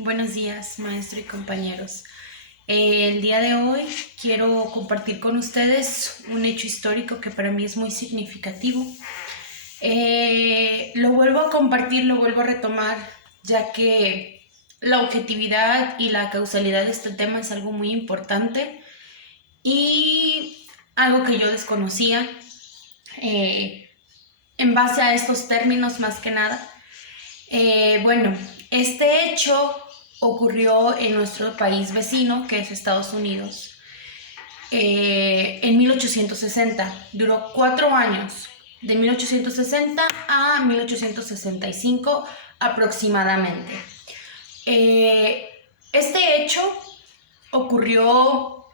Buenos días, maestro y compañeros. El día de hoy quiero compartir con ustedes un hecho histórico que para mí es muy significativo. Lo vuelvo a compartir, lo vuelvo a retomar, ya que la objetividad y la causalidad de este tema es algo muy importante y algo que yo desconocía en base a estos términos más que nada. Bueno, este hecho ocurrió en nuestro país vecino, que es Estados Unidos, en 1860. Duró 4 años, de 1860 a 1865 aproximadamente. Este hecho ocurrió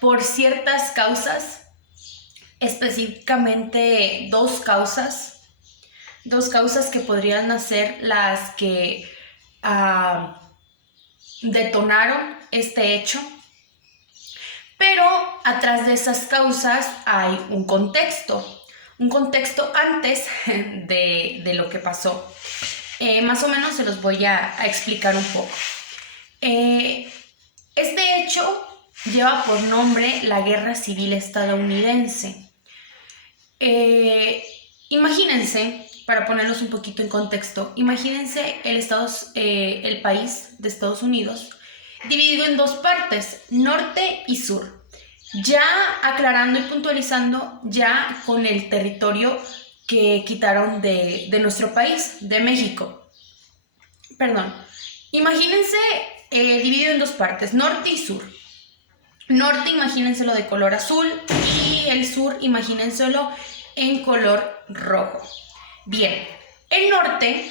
por ciertas causas, específicamente dos causas que podrían ser las que detonaron este hecho, pero atrás de esas causas hay un contexto antes de lo que pasó. Más o menos se los voy a explicar un poco. Este hecho lleva por nombre la Guerra Civil Estadounidense. Imagínense, para ponerlos un poquito en contexto, imagínense el país de Estados Unidos dividido en dos partes, norte y sur. Ya aclarando y puntualizando, ya con el territorio que quitaron de nuestro país, de México. Perdón. Imagínense dividido en dos partes, norte y sur. Norte, imagínenselo de color azul, y el sur, imagínenselo en color rojo. Bien, el norte,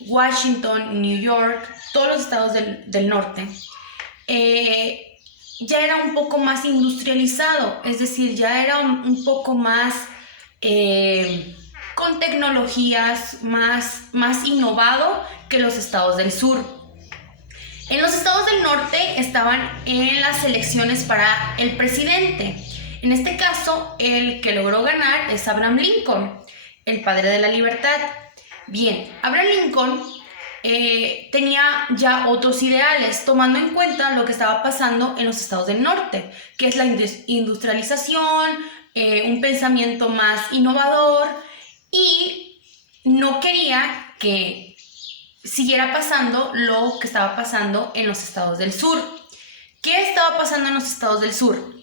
Washington, New York, todos los estados del norte, ya era un poco más industrializado, es decir, ya era un poco más con tecnologías, más innovado que los estados del sur. En los estados del norte estaban en las elecciones para el presidente. En este caso, el que logró ganar es Abraham Lincoln, el padre de la libertad. Bien, Abraham Lincoln tenía ya otros ideales, tomando en cuenta lo que estaba pasando en los estados del norte, que es la industrialización, un pensamiento más innovador, y no quería que siguiera pasando lo que estaba pasando en los estados del sur. ¿Qué estaba pasando en los estados del sur?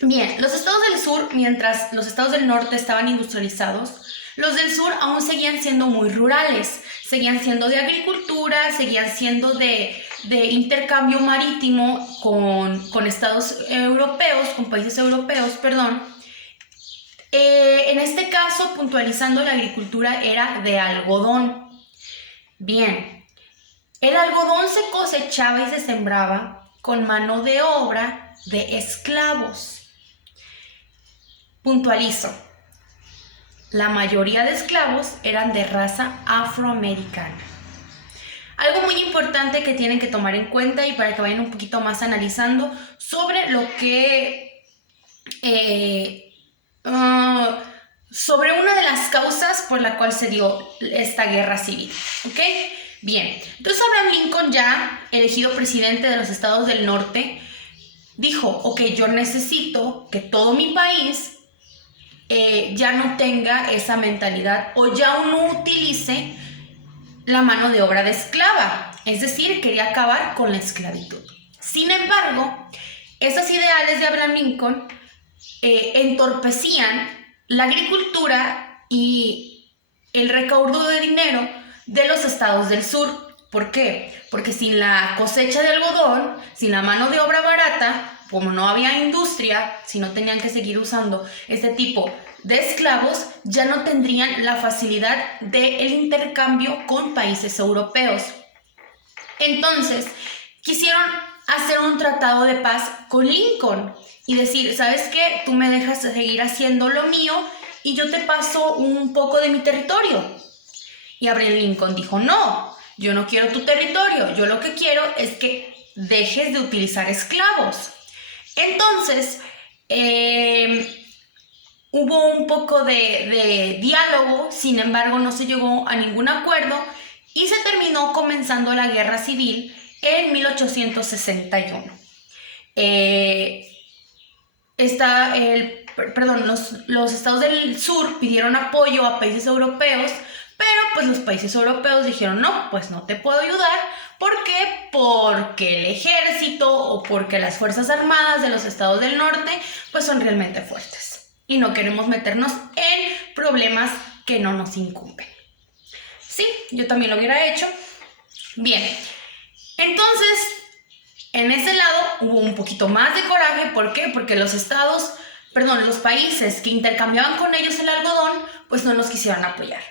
Bien, los estados del sur, mientras los estados del norte estaban industrializados, los del sur aún seguían siendo muy rurales, seguían siendo de agricultura, seguían siendo de intercambio marítimo con estados europeos, con países europeos, perdón. En este caso, puntualizando, la agricultura era de algodón. Bien, el algodón se cosechaba y se sembraba con mano de obra de esclavos. Puntualizo, la mayoría de esclavos eran de raza afroamericana. Algo muy importante que tienen que tomar en cuenta y para que vayan un poquito más analizando sobre lo que sobre una de las causas por la cual se dio esta guerra civil, ¿ok? Bien, entonces Abraham Lincoln, ya elegido presidente de los estados del norte, dijo, ok, yo necesito que todo mi país ya no tenga esa mentalidad o ya no utilice la mano de obra de esclava, es decir, quería acabar con la esclavitud. Sin embargo, esos ideales de Abraham Lincoln entorpecían la agricultura y el recaudo de dinero de los estados del sur. ¿Por qué? Porque sin la cosecha de algodón, sin la mano de obra barata, como no había industria, si no tenían que seguir usando este tipo de esclavos, ya no tendrían la facilidad del intercambio con países europeos. Entonces, quisieron hacer un tratado de paz con Lincoln y decir, ¿sabes qué? Tú me dejas seguir haciendo lo mío y yo te paso un poco de mi territorio. Y Abraham Lincoln dijo, no, yo no quiero tu territorio, yo lo que quiero es que dejes de utilizar esclavos. Entonces, hubo un poco de diálogo, sin embargo no se llegó a ningún acuerdo y se terminó comenzando la guerra civil en 1861. Los estados del sur pidieron apoyo a países europeos, pero pues los países europeos dijeron, no, pues no te puedo ayudar. ¿Por qué? Porque el ejército o porque las fuerzas armadas de los estados del norte pues son realmente fuertes y no queremos meternos en problemas que no nos incumben. Sí, yo también lo hubiera hecho. Bien, entonces en ese lado hubo un poquito más de coraje. ¿Por qué? Porque los países que intercambiaban con ellos el algodón pues no nos quisieron apoyar.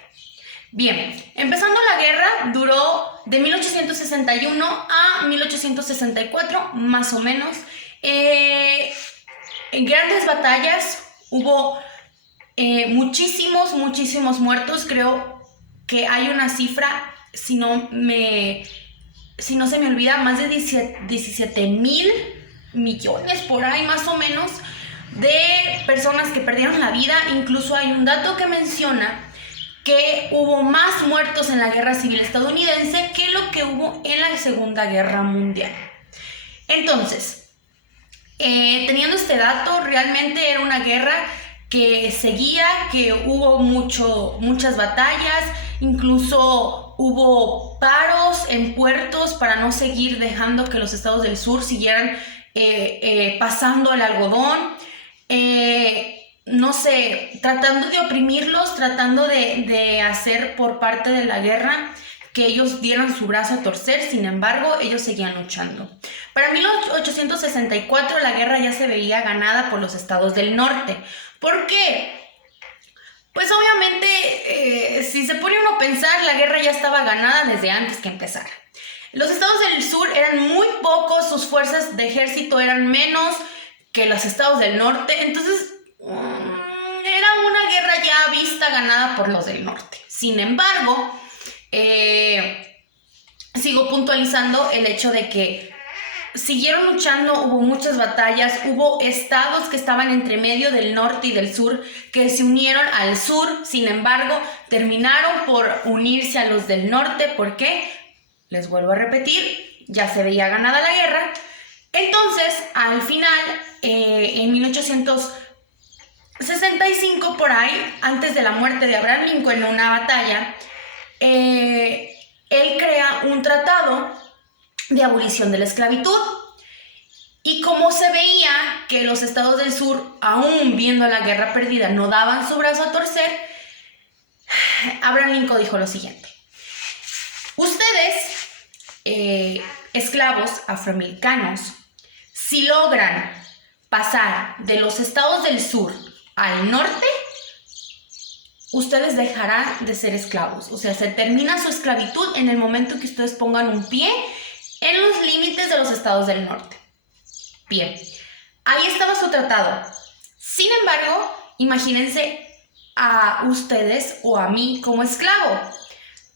Bien, empezando la guerra, duró de 1861 a 1864, más o menos. En grandes batallas, hubo muchísimos muertos. Creo que hay una cifra, si no se me olvida, más de 17,000 millones por ahí, más o menos, de personas que perdieron la vida. Incluso hay un dato que menciona que hubo más muertos en la Guerra Civil estadounidense que lo que hubo en la Segunda Guerra Mundial. Entonces, teniendo este dato, realmente era una guerra que seguía, que hubo muchas batallas, incluso hubo paros en puertos para no seguir dejando que los estados del sur siguieran pasando el algodón. No sé, tratando de oprimirlos, tratando de hacer por parte de la guerra que ellos dieran su brazo a torcer. Sin embargo, ellos seguían luchando. Para 1864 la guerra ya se veía ganada por los estados del norte. ¿Por qué? Pues obviamente, si se pone uno a pensar, la guerra ya estaba ganada desde antes que empezara. Los estados del sur eran muy pocos, sus fuerzas de ejército eran menos que los estados del norte, entonces era una guerra ya vista ganada por los del norte. Sin embargo, sigo puntualizando el hecho de que siguieron luchando, hubo muchas batallas, hubo estados que estaban entre medio del norte y del sur que se unieron al sur. Sin embargo, terminaron por unirse a los del norte. ¿Por qué? Les vuelvo a repetir, ya se veía ganada la guerra. Entonces, al final, en 1865 por ahí, antes de la muerte de Abraham Lincoln en una batalla, él crea un tratado de abolición de la esclavitud. Y como se veía que los estados del sur, aún viendo la guerra perdida, no daban su brazo a torcer, Abraham Lincoln dijo lo siguiente: ustedes, esclavos afroamericanos, si logran pasar de los estados del sur al norte, ustedes dejarán de ser esclavos. O sea, se termina su esclavitud en el momento que ustedes pongan un pie en los límites de los estados del norte. Bien, ahí estaba su tratado. Sin embargo, imagínense a ustedes o a mí como esclavo.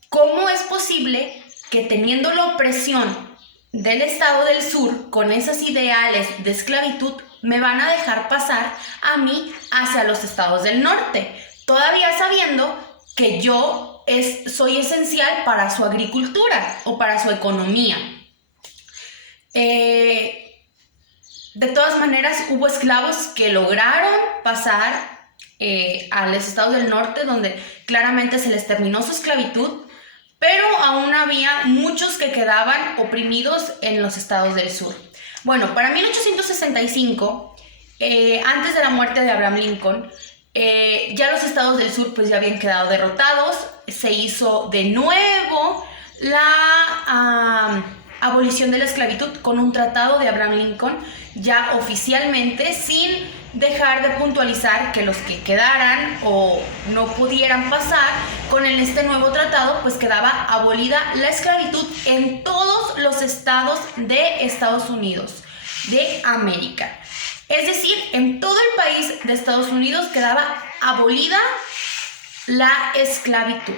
¿Cómo es posible que teniendo la opresión del estado del sur con esos ideales de esclavitud me van a dejar pasar a mí hacia los estados del norte? Todavía sabiendo que yo soy esencial para su agricultura o para su economía. De todas maneras, hubo esclavos que lograron pasar a los estados del norte, donde claramente se les terminó su esclavitud, pero aún había muchos que quedaban oprimidos en los estados del sur. Bueno, para 1865, antes de la muerte de Abraham Lincoln, ya los estados del sur pues ya habían quedado derrotados. Se hizo de nuevo la abolición de la esclavitud con un tratado de Abraham Lincoln, ya oficialmente, sin dejar de puntualizar que los que quedaran o no pudieran pasar con este nuevo tratado, pues quedaba abolida la esclavitud en todos los estados de Estados Unidos de América. Es decir, en todo el país de Estados Unidos quedaba abolida la esclavitud.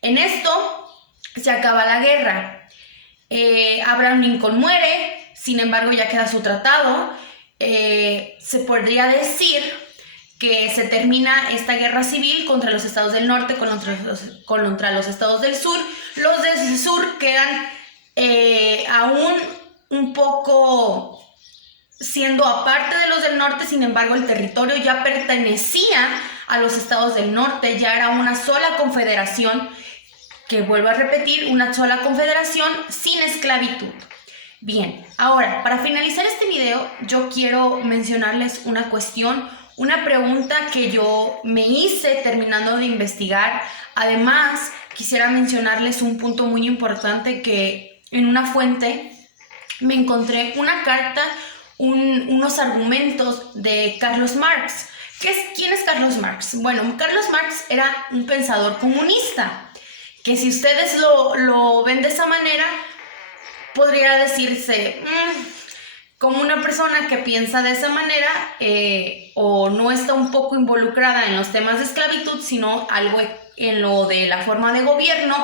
En esto se acaba la guerra. Abraham Lincoln muere, sin embargo ya queda su tratado. Se podría decir que se termina esta guerra civil contra los estados del norte contra los estados del sur. Los del sur quedan a un poco siendo aparte de los del norte, sin embargo el territorio ya pertenecía a los estados del norte, ya era una sola confederación, que vuelvo a repetir, una sola confederación sin esclavitud. Bien, ahora, para finalizar este video, yo quiero mencionarles una cuestión, una pregunta que yo me hice terminando de investigar. Además, quisiera mencionarles un punto muy importante que en una fuente me encontré una carta, unos argumentos de Carlos Marx. ¿Quién es Carlos Marx? Bueno, Carlos Marx era un pensador comunista, que si ustedes lo ven de esa manera, podría decirse como una persona que piensa de esa manera o no está un poco involucrada en los temas de esclavitud, sino algo en lo de la forma de gobierno,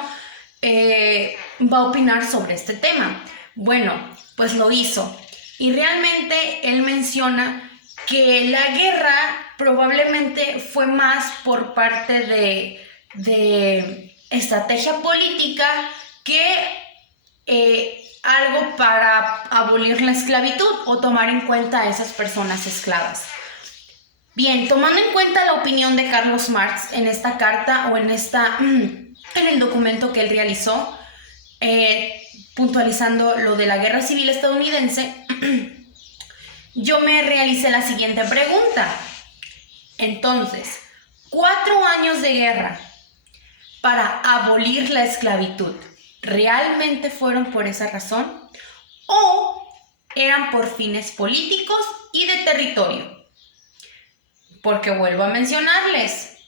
va a opinar sobre este tema. Bueno, pues lo hizo. Y realmente él menciona que la guerra probablemente fue más por parte de estrategia política que algo para abolir la esclavitud o tomar en cuenta a esas personas esclavas. Bien, tomando en cuenta la opinión de Carlos Marx en esta carta o en el documento que él realizó, puntualizando lo de la guerra civil estadounidense, yo me realicé la siguiente pregunta. Entonces, 4 años de guerra para abolir la esclavitud, ¿realmente fueron por esa razón? ¿O eran por fines políticos y de territorio? Porque vuelvo a mencionarles,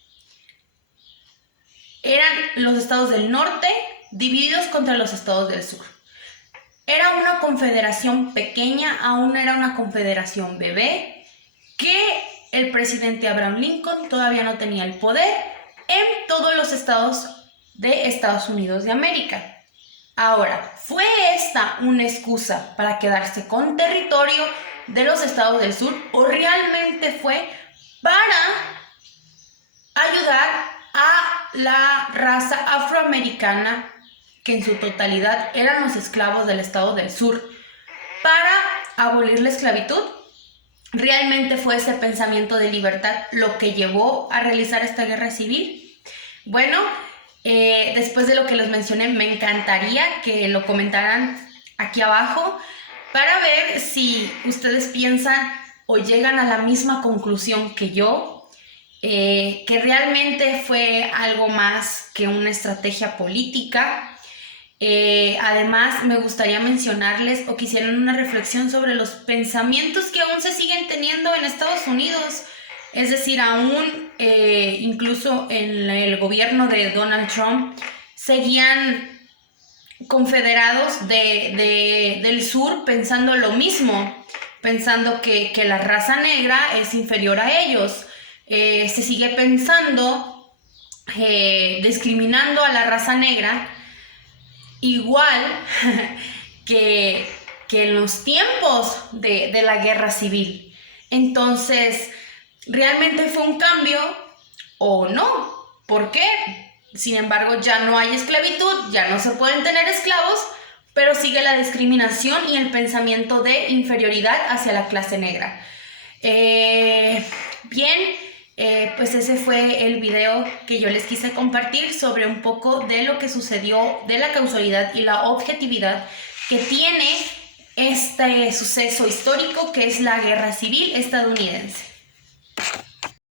eran los estados del norte divididos contra los estados del sur. Era una confederación pequeña, aún era una confederación bebé, que el presidente Abraham Lincoln todavía no tenía el poder en todos los estados de Estados Unidos de América. Ahora, ¿fue esta una excusa para quedarse con territorio de los estados del sur o realmente fue para ayudar a la raza afroamericana, que en su totalidad eran los esclavos del estado del sur, para abolir la esclavitud? ¿Realmente fue ese pensamiento de libertad lo que llevó a realizar esta guerra civil? Bueno, después de lo que les mencioné, me encantaría que lo comentaran aquí abajo para ver si ustedes piensan o llegan a la misma conclusión que yo, que realmente fue algo más que una estrategia política. Además, me gustaría mencionarles o quisieran una reflexión sobre los pensamientos que aún se siguen teniendo en Estados Unidos. Es decir, aún incluso en el gobierno de Donald Trump seguían confederados del sur pensando lo mismo, pensando que la raza negra es inferior a ellos. Se sigue pensando, discriminando a la raza negra, igual que en los tiempos de la guerra civil. Entonces, ¿realmente fue un cambio o no? ¿Por qué? Sin embargo, ya no hay esclavitud, ya no se pueden tener esclavos, pero sigue la discriminación y el pensamiento de inferioridad hacia la clase negra. Pues ese fue el video que yo les quise compartir sobre un poco de lo que sucedió, de la causalidad y la objetividad que tiene este suceso histórico que es la Guerra Civil estadounidense.